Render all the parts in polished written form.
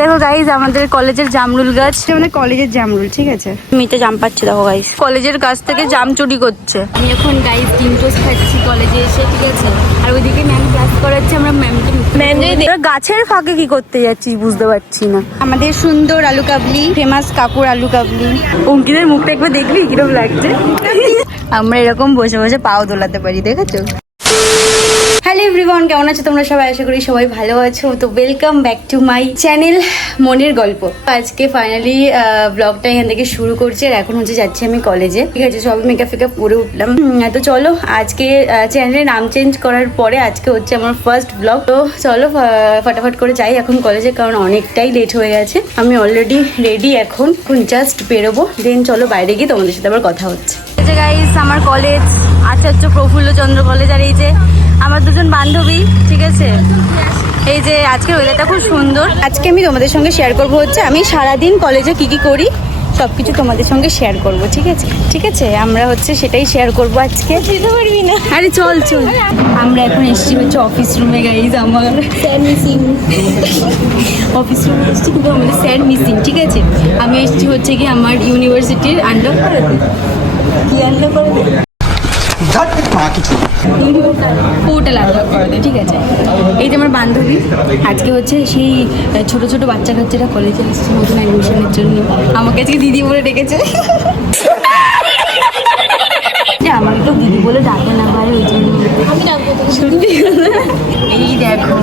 দেখো গাইজ আমাদের কলেজের জামরুল গাছ, আমাদের কলেজের জামরুল, ঠিক আছে। মিতে জাম পাচ্ছি দেখো গাইজ, কলেজের গাছ থেকে জাম চুরি করছে। আমি এখন গাইজ ডিম টোস্ট খাচ্ছি কলেজে এসে, ঠিক আছে। আর ওইদিকে ম্যাম ক্লাস করাচ্ছে, আমরা ম্যামকে গাছের ফাঁকে কি করতে যাচ্ছি বুঝতে পারছি না। আমাদের সুন্দর আলু কাবলি, ফেমাস কাকুর আলু কাবলি। অঙ্কিতের মুখটা একবার দেখবি কিরকম লাগছে। আমরা এরকম বসে বসে পাও দোলাতে পারি, দেখেছো। হ্যালো এভরিওয়ান, কেমন আছো তোমরা সবাই? আশা করি সবাই ভালো আছো। তো welcome back to my channel মনের গল্প। আজকে ফাইনালি ব্লগটা এখান থেকে শুরু করছি। আর এখন হচ্ছে যাচ্ছি আমি কলেজে, ঠিক আছে। সব মেকআপ ফেকআপ পরে উঠলাম। তো চলো, আজকে চ্যানেলের নাম চেঞ্জ করার পরে আজকে হচ্ছে আমার ফার্স্ট ব্লগ। তো চলো ফটাফট করে যাই এখন কলেজে, কারণ অনেকটাই লেট হয়ে গেছে। আমি অলরেডি রেডি, এখন জাস্ট বেরোবো। দেন চলো বাইরে গিয়ে তোমাদের সাথে আবার কথা হচ্ছে। গাইস আমার কলেজ আচার্য প্রফুল্লচন্দ্র কলেজ। আর এই যে আমার দুজন বান্ধবী, ঠিক আছে। এই যে আজকের ওয়েদারটা খুব সুন্দর। আজকে আমি তোমাদের সঙ্গে শেয়ার করব হচ্ছে আমি সারাদিন কলেজে কি কি করি, সবকিছু তোমাদের সঙ্গে শেয়ার করব, ঠিক আছে। ঠিক আছে, আমরা হচ্ছে সেটাই শেয়ার করব আজকে। যেতে পারবি না? আরে চল চল। আমরা এখন এসেছি হচ্ছে অফিস রুমে গাইজ। আমার স্যার মিসিং, অফিস রুমে এসেছি কিন্তু আমাদের স্যার মিসিং, ঠিক আছে। আমি এসেছি হচ্ছে কি আমার ইউনিভার্সিটির আন্ডার করে কি আন্ডার করে পোর্টাল আন্ডার করে দেয়, ঠিক আছে। এই যে আমার বান্ধবী, আজকে হচ্ছে সেই ছোট ছোট বাচ্চা কাচ্চারা কলেজে আসছে নতুন অ্যাডমিশনের জন্য। আমাকে আজকে দিদি বলে ডেকেছে। আমাকে তো দিদি বলে ডাকে না ভাই, ওই জন্য আমি ডাকবো। এই দেখো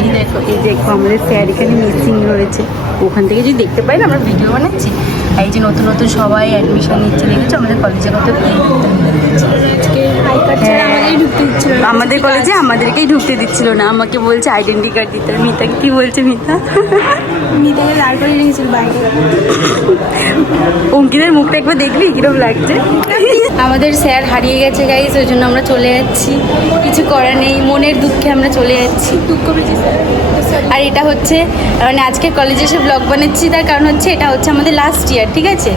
এই দেখো এই দেখো আমাদের স্যার এখানে মিসিং রয়েছে। ওখান থেকে যদি দেখতে পাই না, আমরা ভিডিও বানাচ্ছি। এই যে নতুন নতুন সবাই অ্যাডমিশন নিচ্ছে, দেখেছো আমাদের কলেজে কত আমাদের কলেজে আমাদেরকেই ঢুকতে দিচ্ছিল না, আমাকে বলছে আইডেন্টি কার্ড দিতে। মিতাকে কি বলছে? মিতাকে দাঁড় করে রেখেছিল বাইরে। অঙ্কিতের মুখটা একবার দেখবি কিরকম লাগছে। আমাদের স্যার হারিয়ে গেছে গাইস, ওই জন্য আমরা চলে যাচ্ছি। কিছু করার নেই, মনের দুঃখে আমরা চলে যাচ্ছি। দুঃখ পেয়েছি স্যার। আর এটা হচ্ছে মানে আজকে কলেজে এসে ব্লগ বানাচ্ছি, তার কারণ হচ্ছে এটা হচ্ছে আমাদের লাস্ট ইয়ার, ঠিক আছে।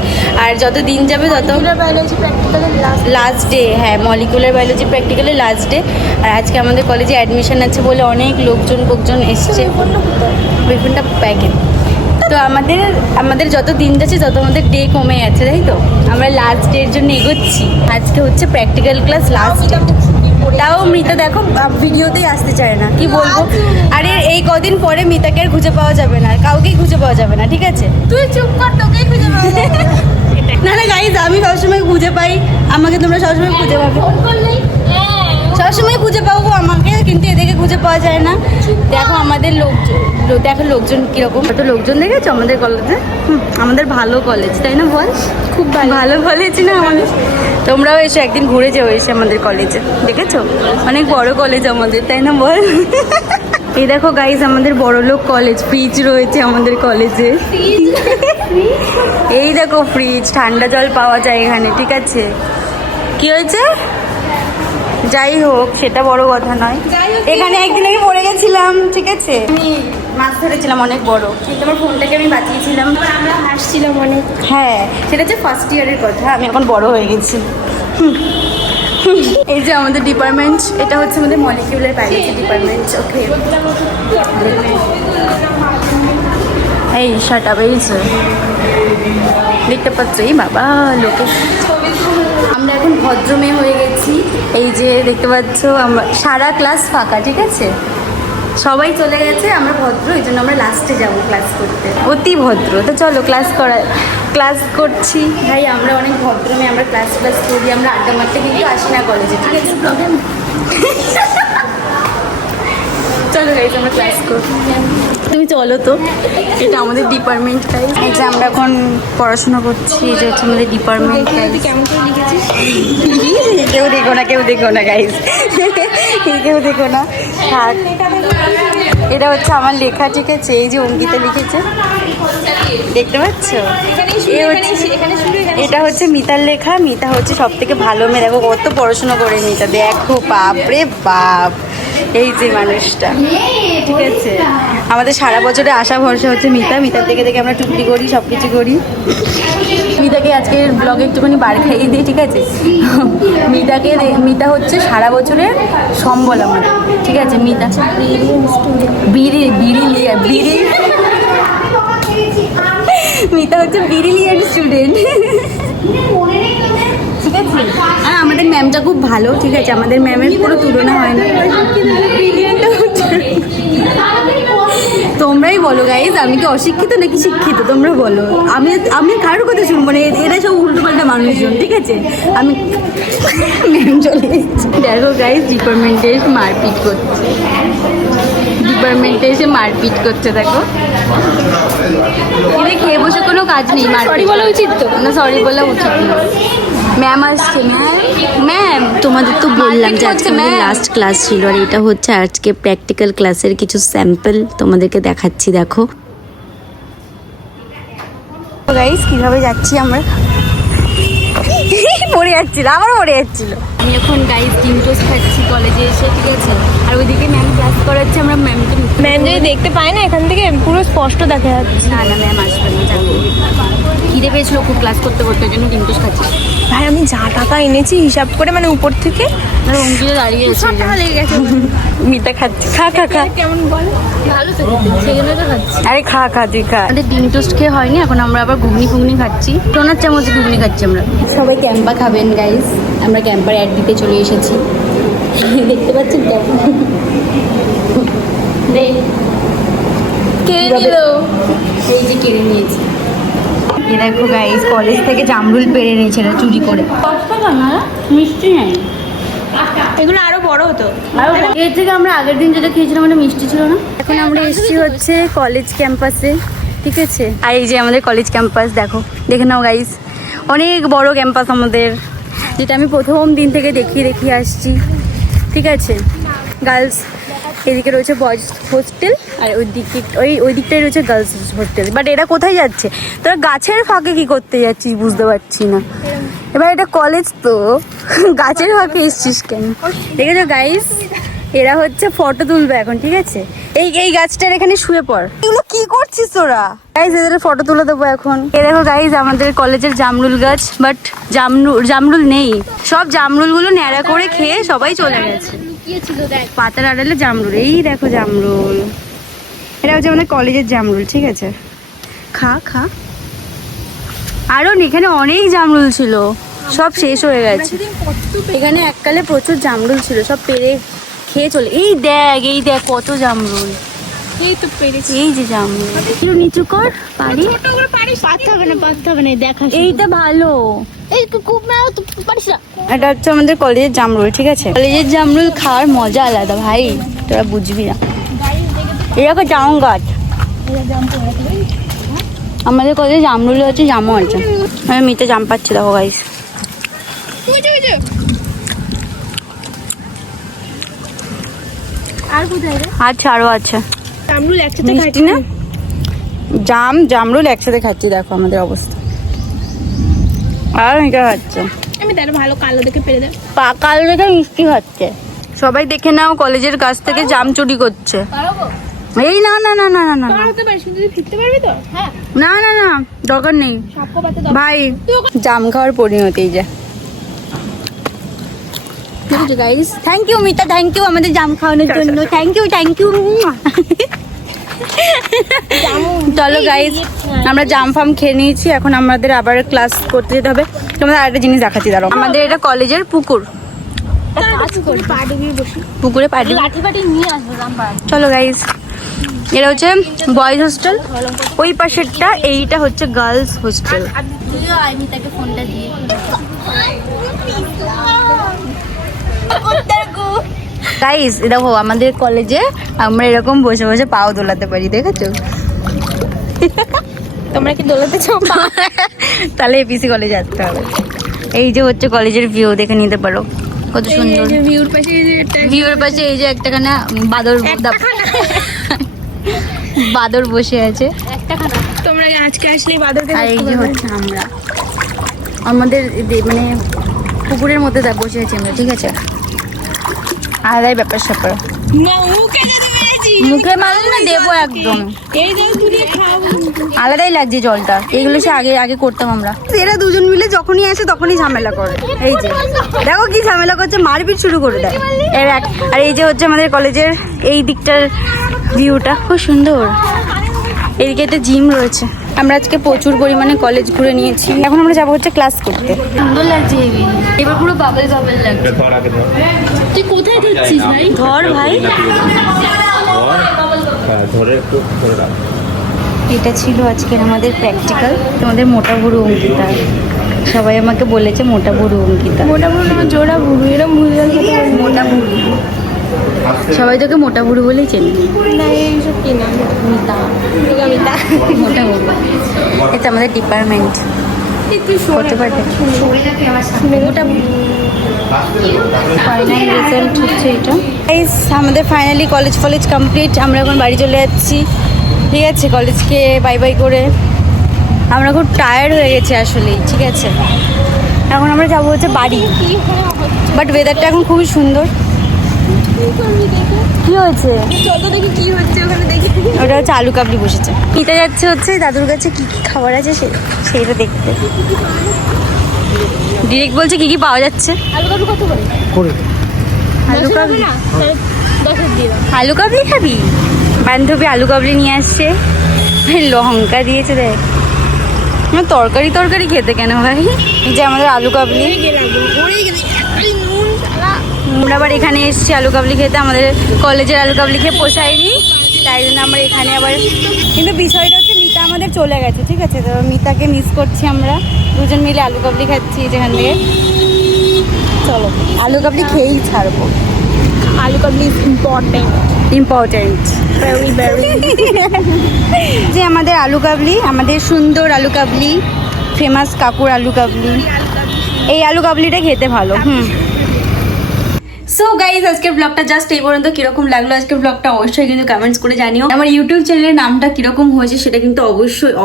আর যত দিন যাবে তত বায়োলজি প্র্যাকটিক্যালের লাস্ট ডে, হ্যাঁ মলিকুলার বায়োলজি প্র্যাকটিক্যালের লাস্ট ডে। আর আজকে আমাদের কলেজে অ্যাডমিশন আছে বলে অনেক লোকজন এসছে। ওই ফোনটা প্যাকে। তো আমাদের যত দিন যাচ্ছে তত আমাদের ডে কমে যাচ্ছে, তাই তো। আমরা লাস্ট ডের জন্য এগোচ্ছি। আজকে হচ্ছে প্র্যাকটিক্যাল ক্লাস লাস্ট ডে। তাও মিতা দেখো ভিডিওতেই আসতে চায় না, কি বলবো। আরে এই কদিন পরে মিতাকে আর খুঁজে পাওয়া যাবে না, কাউকেই খুঁজে পাওয়া যাবে না, ঠিক আছে। তুই চুপ কর, তোকেই খুঁজে পাওয়া যাবে না। না গাইজ, আমি সবসময় খুঁজে পাই, আমাকে তোমরা সবসময় খুঁজে পাবে। সবসময় খুঁজে পাবো আমাকে, কিন্তু এদেরকে খুঁজে পাওয়া যায় না। দেখো আমাদের লোকজন কিরকম, কত লোকজন দেখেছো আমাদের কলেজে। আমাদের ভালো কলেজ, তাই না বল? খুব ভালো কলেজ না আমাদের। তোমরাও এসে একদিন ঘুরে যাও এসে আমাদের কলেজে, দেখেছো অনেক বড় কলেজ আমাদের, তাই না বল? এই দেখো গাইজ আমাদের বড়লোক কলেজ, ফ্রিজ রয়েছে আমাদের কলেজে। এই দেখো ফ্রিজ, ঠান্ডা জল পাওয়া যায় এখানে, ঠিক আছে। কি হয়েছে? যাই হোক, সেটা বড় কথা নয়। এখানে একদিন আমি পড়ে গেছিলাম, ঠিক আছে। আমি মাছ ধরেছিলাম অনেক বড়, কিন্তু আমার ফোনটাকে আমি বাঁচিয়েছিলাম। আমরা হাসছিলাম অনেক। হ্যাঁ, সেটা হচ্ছে ফার্স্ট ইয়ারের কথা। আমি এখন বড় হয়ে গেছি। এই যে আমাদের ডিপার্টমেন্ট, এটা হচ্ছে আমাদের মলিকিউলার বায়োলজি ডিপার্টমেন্ট। ওকে, এই শাট আপ। এই যে দেখতে পাচ্ছ, এই বাবা লোকে। আমরা এখন ভদ্রমেয়ে হয়ে গেছি। এই যে দেখতে পাচ্ছ, আমরা সারা ক্লাস ফাঁকা, ঠিক আছে। সবাই চলে গেছে, আমরা ভদ্র, এই জন্য আমরা লাস্টে যাবো ক্লাস করতে। অতি ভদ্র। তো চলো ক্লাস করছি ভাই। আমরা অনেক ভদ্র মেয়ে, আমরা ক্লাস করি। আমরা আড্ডা মারতে কিন্তু আসি না কলেজে, ঠিক আছে। চলো গাইজ আমরা ক্লাস করি। তুমি চলো তো, এটা আমাদের ডিপার্টমেন্ট গাইজ। এই যে আমরা এখন পড়াশোনা করছি, এটা হচ্ছে আমাদের ডিপার্টমেন্ট গাইজ। কেমন করে লিখেছিস? কেউ দেখো না গাইজ, কেউ দেখো না। থাক, এটা হচ্ছে আমার লেখা, ঠিক আছে। এই যে অঙ্কিতা লিখেছে, দেখতে পাচ্ছ। এটা হচ্ছে মিতার লেখা। মিতা হচ্ছে সব থেকে ভালো মেয়ে, দেখো কত পড়াশোনা করে মিতা, দেখো বাপ রে বাপ। এই যে মানুষটা, ঠিক আছে। আমাদের সারা বছরে আশা ভরসা হচ্ছে মিতার দেখে আমরা টুকরি করি, সব কিছু করি। মিতাকে আজকের ব্লগে একটুখানি বার খাইয়ে দিই, ঠিক আছে। মিতা হচ্ছে সারা বছরের সম্বল আমার, ঠিক আছে। মিতা বিড়ি মিতা হচ্ছে ব্রিলিয়েন্ট স্টুডেন্ট, ঠিক আছে। আর আমাদের ম্যামটা খুব ভালো, ঠিক আছে, আমাদের ম্যামের কোনো তুলনা হয় না। তোমরাই বলো গাইজ, আমি কি অশিক্ষিত নাকি শিক্ষিত, তোমরা বলো। আমি কারোর কথা শুনবো না, এরা সব উল্টো পাল্টা মানুষজন, ঠিক আছে। আমি ম্যাম চলে এসেছি। দেখো গাইজ, ডিপার্টমেন্টে এসে মারপিট করছে, দেখো। এদের খেয়ে বসে কোনো কাজ নেই, সরি বলা উচিত তো না, সরি বলা উচিত না। ম্যাম আসছে, ম্যাম তোমাদের তো বললাম যে আজকে আমাদের লাস্ট ক্লাস ছিল, আর এটা হচ্ছে আজকে প্র্যাকটিক্যাল ক্লাসের কিছু স্যাম্পল তোমাদেরকে দেখাচ্ছি, দেখো গাইস কিভাবে যাচ্ছি আমরা। পড়ে যাচ্ছিল, আবারও পড়ে যাচ্ছিল। আমি এখন গাইস ডিম টোস্ট খাচ্ছি কলেজে এসে, ঠিক আছে। আর ওইদিকে ম্যাম ক্লাস করাচ্ছে, আমরা ম্যাম যদি দেখতে পায় না এখান থেকে পুরো স্পষ্ট দেখা যাচ্ছে। না ম্যাম আসবে না, যাবো। খিদে পেয়েছিল খুব ক্লাস করতে করতে, জন্য ডিম টোস্ট খাচ্ছি। ভাই আমি যা টাকা এনেছি হিসাব করে, মানে উপর থেকে অঙ্কিতে দাঁড়িয়ে আছে, টাকা লেগে গেছে। মিতা খাচ্ছি, খা কেমন বল, ভালো তো সেই জন্য তো খাচ্ছি। আরে খা তুই খা। আমাদের ডিম টোস্ট খেয়ে হয়নি, এখন আমরা আবার ঘুগনি খাচ্ছি। টোনার চামচে ঘুগনি খাচ্ছি আমরা। সবাই ক্যাম্পা খাবেন গাইস, আমরা ক্যাম্পার অ্যাড দিতে চলে এসেছি। দেখতে পাচ্ছেন ক্যাম্পা কেড়ে নিল, এই যে কেড়ে নিয়েছি। এ দেখো গাইস, কলেজ থেকে জামরুল পেড়ে নিয়েছে এরা চুরি করে। মিষ্টি নেই, এগুলো আরো বড় হতো। এর থেকে আমরা আগের দিন যেটা খেয়েছিলাম ওটা মিষ্টি ছিল না। এখন আমরা এসেছি হচ্ছে কলেজ ক্যাম্পাসে, ঠিক আছে। আর এই যে আমাদের কলেজ ক্যাম্পাস, দেখে নাও গাইস, অনেক বড় ক্যাম্পাস আমাদের, যেটা আমি প্রথম দিন থেকে দেখিয়ে আসছি, ঠিক আছে। গার্লস এদিকে রয়েছে বয়েজ হোস্টেল, আর ওই দিকটাই রয়েছে গার্লস হোস্টেল। বাট এরা কোথায় যাচ্ছে? তোরা গাছের ফাঁকে কি করতে যাচ্ছিস বুঝতে পারছি না। এবার এটা কলেজ তো, গাছের ফাঁকে এসছিস কেন? দেখেছো গাইস, এরা হচ্ছে ফটো তুলবে এখন, ঠিক আছে। এই গাছটার এখানে শুয়ে পড়। এগুলো কি করছিস তোরা? গাইস এদের ফটো তুলে দেবো এখন। এ দেখো গাইস, আমাদের কলেজের জামরুল গাছ, বাট জামরুল নেই। সব জামরুলগুলো ন্যাড়া করে খেয়ে সবাই চলে গেছে। পাতার আড়ালে জামরুল, এই দেখো জামরুল। এটা হচ্ছে আমাদের কলেজের জামরুল, ঠিক আছে। খা আরো এখানে অনেক জামরুল ছিল, সব শেষ হয়ে গেছে। এখানে এককালে প্রচুর জামরুল ছিল, সব পেরে খেয়ে চলে। এই দেখ কত জামরুল, এই তো পেরেছি। এই যে জামরুল। একটু নিচু কর, পারি। পারতে হবে না, দেখা। এইটা ভালো, এই খুব মেলা তো পারিস না। এটা হচ্ছে আমাদের কলেজের জামরুল, ঠিক আছে। কলেজের জামরুল খাওয়ার মজা আলাদা ভাই, তোরা বুঝবি না। এরকম জাম গাছ, আমাদের কলেজে জামরুল হচ্ছে, জামও আছে। আমি মিতে জাম পাচ্ছি, দেখো গাইস। আর কোথায় রে? আচ্ছা আরো আছে জামরুল একসাথে মিষ্টি না, জামরুল একসাথে খাচ্ছি, দেখো আমাদের অবস্থা। আর এটা খাচ্ছে, আমি তার ভালো কালো দেখে পেরে দেব। কাল দেখে মিষ্টি খাচ্ছে। সবাই দেখে নাও, কলেজের কাছ থেকে জাম চুরি করছে। এই না, হতে পারিস কিন্তু ফিরতে পারবি তো? হ্যাঁ, না দরকার নেই সবকো পাতে ভাই। জাম খাওয়ার পরিণতি যা। Guys thank you Mita, thank you আমাদের জাম খাওয়ানোর জন্য, থ্যাংক ইউ। চলো গাইস, আমরা জাম ফাম খেয়ে নিয়েছি, এখন আমাদের আবার ক্লাস করতে যেতে হবে। তোমাদের আরেকটা জিনিস দেখাচ্ছি, দাঁড়াও। আমাদের এটা কলেজের পুকুরে পাড়ি নিয়ে আসবো। চলো গাইস, এটা হচ্ছে বয়েজ হোস্টেল, ওই পাশেরটা, এইটা হচ্ছে গার্লস হোস্টেল। ফোনটা দিয়ে গাইস দেখো, আমাদের কলেজে আমরা এরকম বসে বসে পাও দোলাতে পারি, দেখেছো? তোমরা কি দোলাতে চাও? তাহলে এপিসি কলেজে আসতে হবে। এই যে হচ্ছে কলেজের ভিউ, দেখে নিতে পারো কত সুন্দর। ভিউর পাশে ভিউর পাশে এই যে একটাখানা বাদর বসে আছে। তোমরা আজকে আসলে বাদরকে আর এই যে হচ্ছে আমরা, আমাদের মানে পুকুরের মধ্যে বসে আছি আমরা, ঠিক আছে। আলাদাই ব্যাপার স্যাপার। মুখে মারলে না দেবো একদম, আলাদাই লাগছে জলটা। এইগুলো সে আগে করতাম আমরা। এরা দুজন মিলে যখনই আসে তখনই ঝামেলা করে। এই যে দেখো কি ঝামেলা করছে, মারপিট শুরু করে দেয়। আর এই যে হচ্ছে আমাদের কলেজের এই দিকটার ভিউটা খুব সুন্দর। এদিকে একটা জিম রয়েছে। আমরা আজকে প্রচুর পরিমাণে কলেজ ঘুরে নিয়েছি, এখন আমরা যাবো হচ্ছে ক্লাস করতে। সুন্দর লাগছে হেবি, এবার পুরো বাবল বাবল লাগছে। তুই কোথায় ধরছিস ভাই? ধর ভাই। এটা ছিল আজকের আমাদের প্র্যাকটিক্যাল। তোমাদের মোটা বুড়ো অঙ্কিতা, সবাই আমাকে বলেছে মোটা বুড়ো অঙ্কিতা। মোটা বুড়ো না জোড়া বুড়ো, এরকম ভুল মোটা বুড়ো, সবাই তোকে মোটা বুড়ো বলেই চেনে। না এইসব কি না মিতা মিতা মোটা বুড়ো, এটা আমাদের ডিপার্টমেন্ট হতে পারে। মোটা বুড়ো ফাইনাল রেজাল্ট হচ্ছে এটা। আমাদের ফাইনালি কলেজ কমপ্লিট। আমরা এখন বাড়ি চলে যাচ্ছি, ঠিক আছে। কলেজকে বাই বাই করে আমরা খুব টায়ার্ড হয়ে গেছি আসলেই, ঠিক আছে। এখন আমরা যাবো হচ্ছে বাড়ি, বাট ওয়েদারটা এখন খুবই সুন্দর। কি হয়েছে? চলো দেখি কি হচ্ছে ওখানে, দেখি। ওটা হচ্ছে আলু কাবলি বসেছে। নিতে যাচ্ছে হচ্ছে দাদুর কাছে কি কি খাবার আছে সেইটা দেখতে। ডিরেক্ট বলছে কি কি পাওয়া যাচ্ছে। আলু কাবলি কত করে? আলু কাবলি, না 10 দিয়ে দাও। আলু কাবলি খাবি? বান্ধবী আলু কাবলি নিয়ে আসছে, লঙ্কা দিয়েছে দেখ। আমার তরকারি খেতে কেন ভাই? এই যে আমাদের আলু কাবলি। আমরা আবার এখানে এসেছি আলু কাবলি খেতে, আমাদের কলেজের আলু কাবলি খেয়ে পোষায়নি, তাই জন্য আমরা এখানে আবার। কিন্তু বিষয়টা হচ্ছে মিতা আমাদের চলে গেছে, ঠিক আছে। তো মিতাকে মিস করছি আমরা, দুজন মিলে আলু কাবলি খাচ্ছি যেখান থেকে। চলো আলু কাবলি খেয়েই ছাড়বো। আলু কাবলি ইজ ইম্পর্টেন্ট ভেরি যে আমাদের আলু কাবলি, আমাদের সুন্দর আলু কাবলি, ফেমাস কাকুর আলু কাবলি। এই আলু কাবলিটা খেতে ভালো। সো গাইজ আজকের ব্লগটা জাস্ট এই পর্যন্ত। কিরকম লাগলো আজকের ব্লগটা অবশ্যই কিন্তু কমেন্টস করে জানিও। আমার ইউটিউব চ্যানেলের নামটা কিরকম হয়েছে সেটা কিন্তু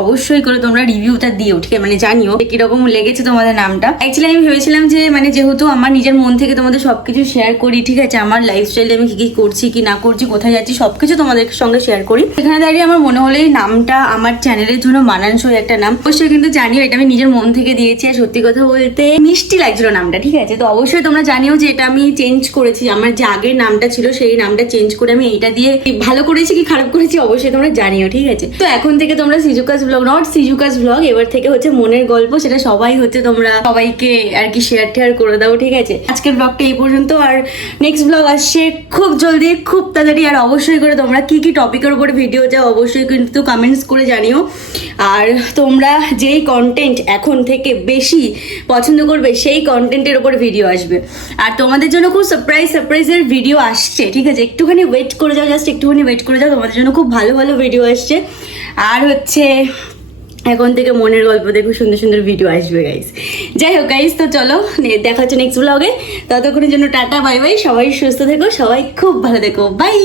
অবশ্যই করে তোমরা রিভিউটা দিও, ঠিক আছে। মানে জানিও কিরকম লেগেছে তোমাদের নামটা। অ্যাকচুয়ালি আমি ভেবেছিলাম যে মানে যেহেতু আমার নিজের মন থেকে তোমাদের সবকিছু শেয়ার করি, ঠিক আছে। আমার লাইফস্টাইলে আমি কি কি করছি কি না করছি, কোথায় যাচ্ছি, সবকিছু তোমাদের সঙ্গে শেয়ার করি। এখানে দাঁড়িয়ে আমার মনে হলো এই নামটা আমার চ্যানেলের জন্য মানানসই একটা নাম। অবশ্যই কিন্তু জানিও এটা আমি নিজের মন থেকে দিয়েছি, আর সত্যি কথা বলতে মিষ্টি লাগছিল নামটা, ঠিক আছে। তো অবশ্যই তোমরা জানিও যে এটা আমি চেঞ্জ করেছি, আমার যে আগের নামটা ছিল সেই নামটা চেঞ্জ করে আমি এইটা দিয়ে ভালো করেছি কি খারাপ করেছি অবশ্যই তোমরা জানিও, ঠিক আছে। তো এখন থেকে তোমরা সিজুকাস ব্লগ, নট সিজুকাস ব্লগ, এবার থেকে হচ্ছে মনের গল্প, সেটা সবাই হচ্ছে তোমরা সবাইকে আর কি শেয়ার করে দাও, ঠিক আছে। আজকের ব্লগটা এই পর্যন্ত, আর নেক্সট ব্লগ আসছে খুব জলদি, খুব তাড়াতাড়ি। আর অবশ্যই করে তোমরা কি কি টপিকের উপরে ভিডিও চাও অবশ্যই কিন্তু কমেন্টস করে জানিও। আর তোমরা যেই কন্টেন্ট এখন থেকে বেশি পছন্দ করবে সেই কন্টেন্টের উপর ভিডিও আসবে। আর তোমাদের জন্য খুব সারপ্রাইজের ভিডিও আসছে, ঠিক আছে। একটুখানি ওয়েট করে যাও, জাস্ট একটুখানি ওয়েট করে যাও, তোমাদের জন্য খুব ভালো ভালো ভিডিও আসছে। আর হচ্ছে এখন থেকে মনের গল্প দেখো, সুন্দর সুন্দর ভিডিও আসবে গাইস। যাই হোক গাইস, তো চলো দেখা হচ্ছে নেক্সট ব্লগে। ততক্ষণের জন্য টাটা বাই বাই, সবাই সুস্থ থেকো, সবাই খুব ভালো থেকো, বাই।